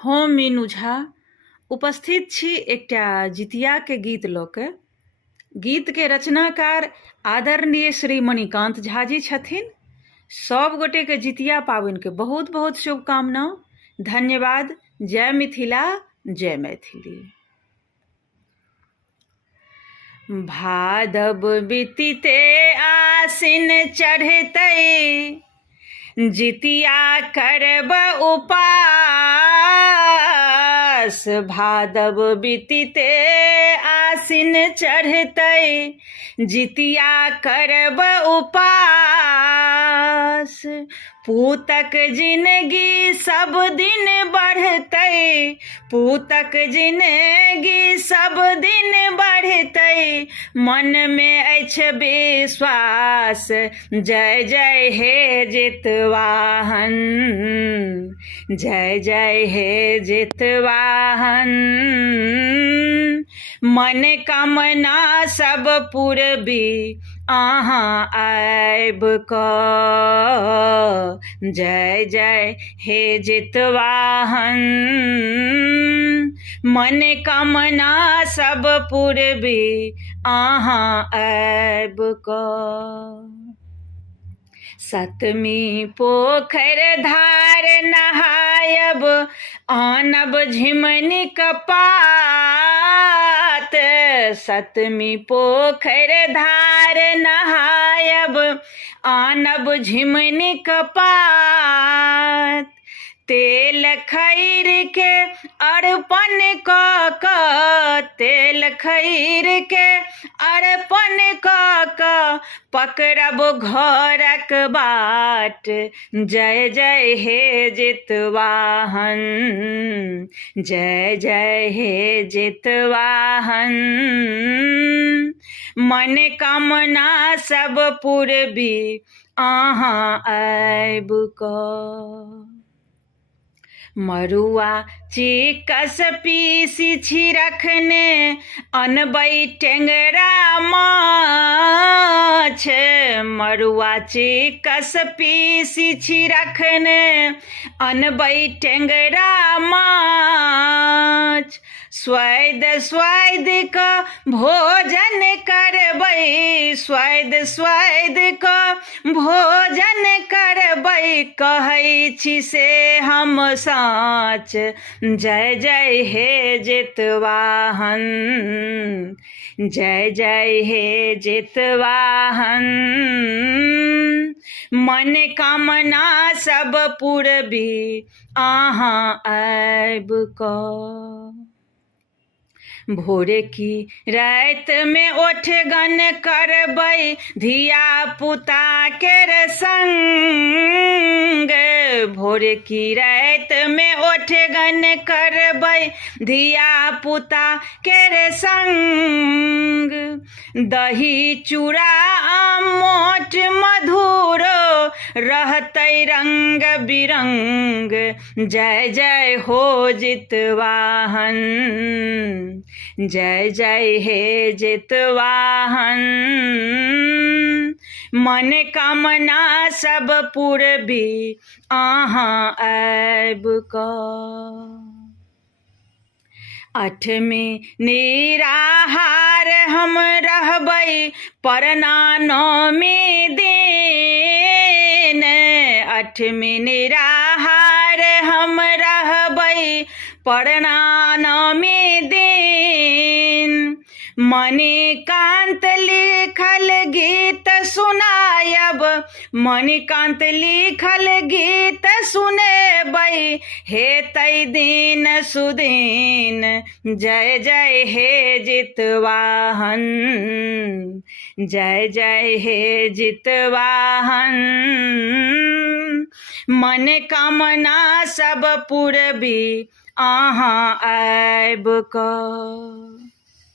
हम मीनू झा उपस्थित छी एकटा जितियाके गीत लऽ कऽ। गीतके रचनाकार आदरणीय श्री मणिकान्त झा जी छथिन। सब गोटेके जितिया पाबनिके बहुत बहुत शुभकामना। धन्यवाद। जय मिथिला, जय मैथिली। भादव बीतिते आसिन चढ़तै, जितिया करब उपास। भादव बीतिते आसिन चढ़तै, जितिया करब उपास। पूतक जिनगी सब दिन बढ़तै, पूतक जिनगी सब दिन बढ़तै। मन में अछि विश्वास, जय जय हे जितवाहन, जय जय हे जितवाहन। मन कामना सब पूरबी अहाँ आबि कऽ, जय जय हे जितवाहन। मन कामना सब पूरबी अहाँ आबि कऽ। सतमी पोखर धार नहायब, आनब झिमनीक पात। सतमी पोखर धार नहायब, आनब झिमनीक पात। तेल खैर के अर्पण कऽ कऽ, तेल खैर के अर्पण कऽ कऽ, पकड़ब घरक बाट। जय जय हे जितवाहन, जय जय हे जितवाहन। मन कामना सब पूरबी अहाँ आबि कऽ। मरुआ चिकस पीसी छी रखने, अनबै टेंगरा माछ। मरुआ चिकस पीसी छी रखने, अनबै टेंगरा माछ। स्वाद स्वाद का भोजन करबै, स्वाद स्वाद का भोजन करबै। कहै छी से हम साँच, जय जय हे जितवाहन, जय जय हे जितवाहन। मन कामना सब पूरबी अहाँ आबि कऽ। भोरे की रात में ओठगन करबै, धिया पुता केर संग। भोरे की रात में ओठगन करबै, धिया पुता केर संग। दही चूड़ा आमोट मधुरो, रहतै रंग बिरंग। जय जय हो जितवाहन, जय जय हे जितवाहन। मन कामना सब पूरबी अहाँ आबि कऽ। अठमी निराहार हम रहबै, परना नौमी दिन। अठमी निराहार हम रहबै, परना नौमी दिन। मणिकान्त लिखल गीत सुनायब, मणिकान्त लिखल गीत सुनेबै। हेतै दिन सुदिन, जय जय हे जितवाहन, जय जय हे जितवाहन। मन कामना सब पूरबी अहाँ आबि कऽ।